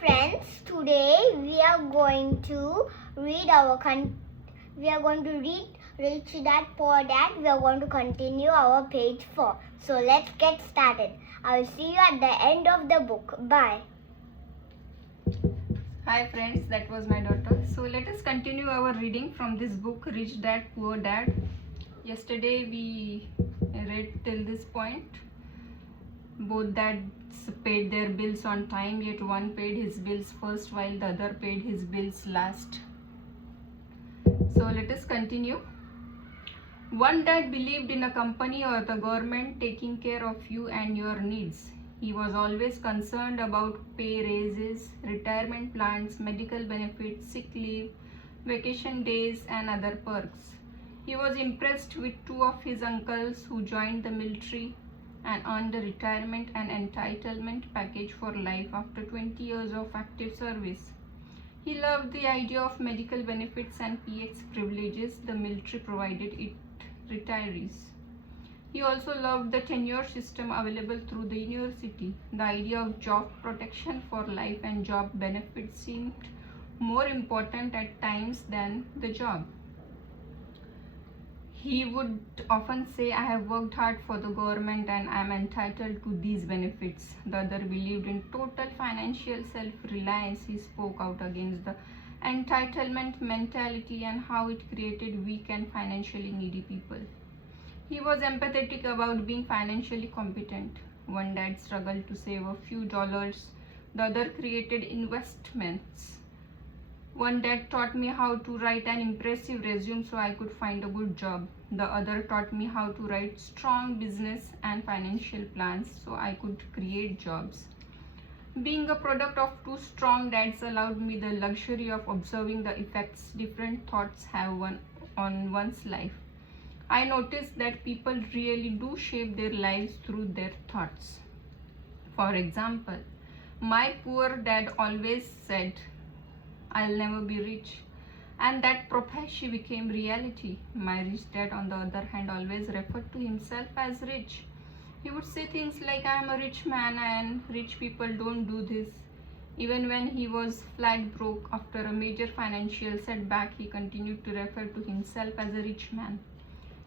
friends, today we are going to read Rich Dad Poor Dad. We are going to continue our page 4. So let's get started. I will see you at the end of the book. Bye. Hi friends, that was my daughter. So let us continue our reading from this book, Rich Dad Poor Dad. Yesterday we read till this point. Both dads paid their bills on time, yet one paid his bills first while the other paid his bills last. So let us continue. One dad believed in a company or the government taking care of you and your needs. He was always concerned about pay raises, retirement plans, medical benefits, sick leave, vacation days, and other perks. He was impressed with two of his uncles who joined the military and earned a retirement and entitlement package for life after 20 years of active service. He loved the idea of medical benefits and PX privileges the military provided its retirees. He also loved the tenure system available through the university. The idea of job protection for life and job benefits seemed more important at times than the job. He would often say, I have worked hard for the government and I am entitled to these benefits. The other believed in total financial self-reliance. He spoke out against the entitlement mentality and how it created weak and financially needy people. He was empathetic about being financially competent. One dad struggled to save a few dollars. The other created investments. One dad taught me how to write an impressive resume so I could find a good job. The other taught me how to write strong business and financial plans so I could create jobs. Being a product of two strong dads allowed me the luxury of observing the effects different thoughts have on one's life. I noticed that people really do shape their lives through their thoughts. For example, my poor dad always said, I'll never be rich, and that prophecy became reality. My rich dad, on the other hand, always referred to himself as rich. He would say things like, I am a rich man and rich people don't do this. Even when he was flat broke after a major financial setback, he continued to refer to himself as a rich man.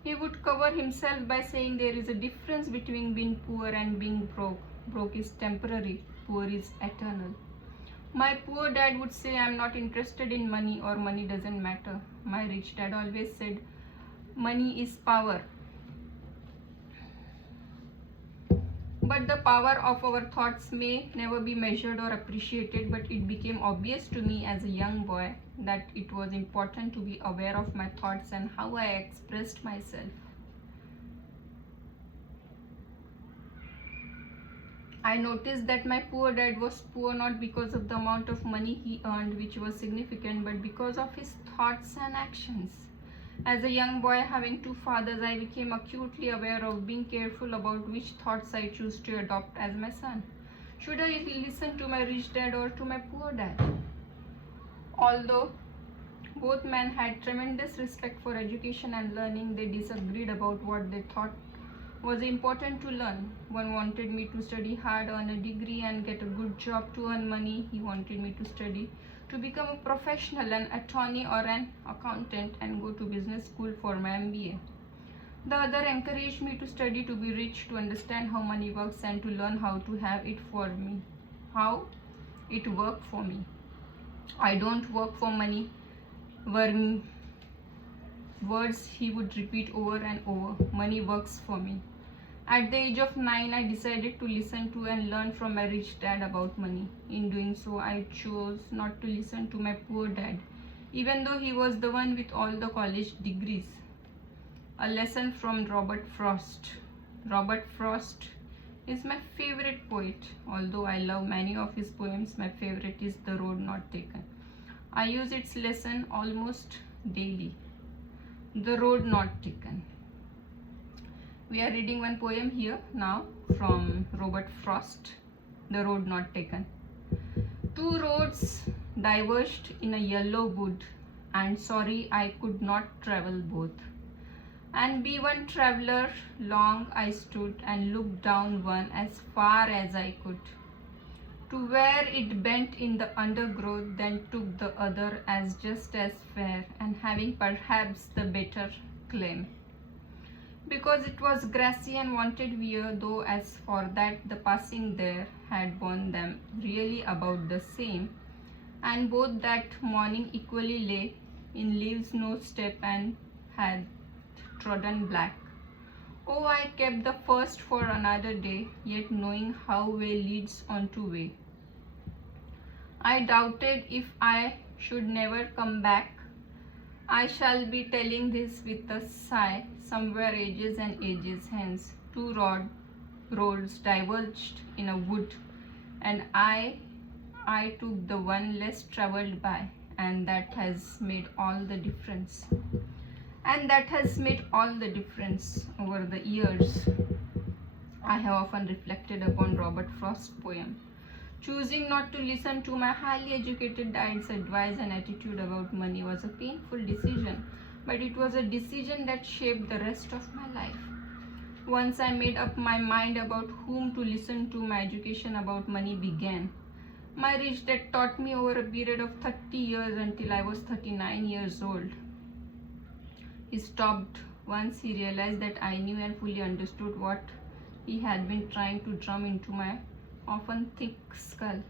He would cover himself by saying there is a difference between being poor and being broke. Broke is temporary, poor is eternal. My poor dad would say, I'm not interested in money or money doesn't matter. My rich dad always said, money is power. But the power of our thoughts may never be measured or appreciated, but it became obvious to me as a young boy that it was important to be aware of my thoughts and how I expressed myself. I noticed that my poor dad was poor not because of the amount of money he earned, which was significant, but because of his thoughts and actions. As a young boy having two fathers, I became acutely aware of being careful about which thoughts I choose to adopt as my son. Should I listen to my rich dad or to my poor dad? Although both men had tremendous respect for education and learning, they disagreed about what they thought was important to learn. One wanted me to study hard, earn a degree and get a good job to earn money. He wanted me to study to become a professional, an attorney or an accountant and go to business school for my MBA. The other encouraged me to study to be rich, to understand how money works and to learn how to have it for me, how it worked for me. I don't work for money were words he would repeat over and over. Money works for me. At the age of 9, I decided to listen to and learn from my rich dad about money. In doing so, I chose not to listen to my poor dad, even though he was the one with all the college degrees. A lesson from Robert Frost. Robert Frost is my favorite poet. Although I love many of his poems, my favorite is The Road Not Taken. I use its lesson almost daily. The Road Not Taken. We are reading one poem here now from Robert Frost, The Road Not Taken. Two roads diverged in a yellow wood, and sorry I could not travel both. And be one traveler, long I stood and looked down one as far as I could. to where it bent in the undergrowth, then took the other as just as fair, and having perhaps the better claim. Because it was grassy and wanted weir, though as for that the passing there had borne them really about the same, and both that morning equally lay in leaves no step and had trodden black. Oh, I kept the first for another day, yet knowing how way leads on to way. I doubted if I should never come back. I shall be telling this with a sigh, somewhere ages and ages hence. Two roads diverged in a wood, and I took the one less travelled by, and that has made all the difference. And that has made all the difference over the years. I have often reflected upon Robert Frost's poem. Choosing not to listen to my highly educated dad's advice and attitude about money was a painful decision, but it was a decision that shaped the rest of my life. Once I made up my mind about whom to listen to, my education about money began. My rich dad taught me over a period of 30 years until I was 39 years old. He stopped once he realized that I knew and fully understood what he had been trying to drum into my often thick skull.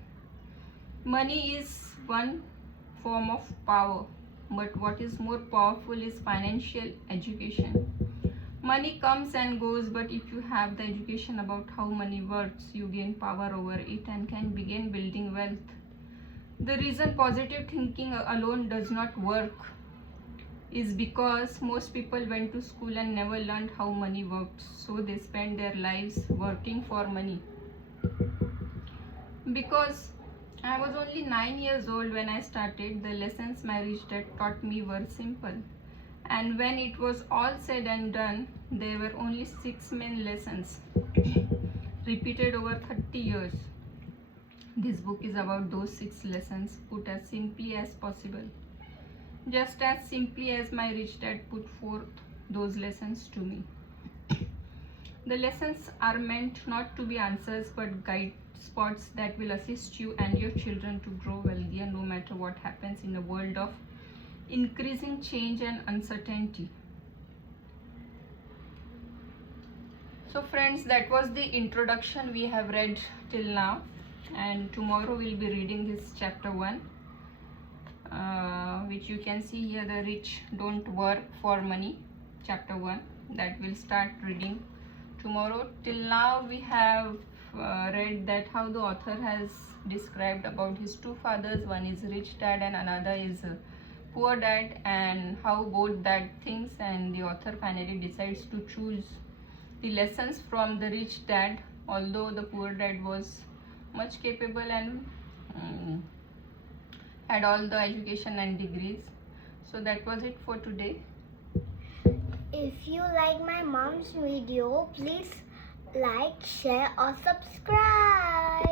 Money is one form of power, but what is more powerful is financial education. Money comes and goes, but if you have the education about how money works, you gain power over it and can begin building wealth. The reason positive thinking alone does not work is because most people went to school and never learned how money works, so they spend their lives working for money. Because I was only 9 years old when I started, the lessons my rich dad taught me were simple. And when it was all said and done, there were only 6 main lessons, repeated over 30 years. This book is about those 6 lessons put as simply as possible. Just as simply as my rich dad put forth those lessons to me. The lessons are meant not to be answers but guide spots that will assist you and your children to grow wealthier no matter what happens in a world of increasing change and uncertainty. So friends, that was the introduction we have read till now, and tomorrow we'll be reading this chapter 1. Which you can see here, the rich don't work for money, chapter 1, that we'll start reading tomorrow. Till now we have read that how the author has described about his 2 fathers. One is rich dad and another is poor dad, and how both that things, and the author finally decides to choose the lessons from the rich dad, although the poor dad was much capable and had all the education and degrees. So that was it for today. If you like my mom's video, please like, share or subscribe.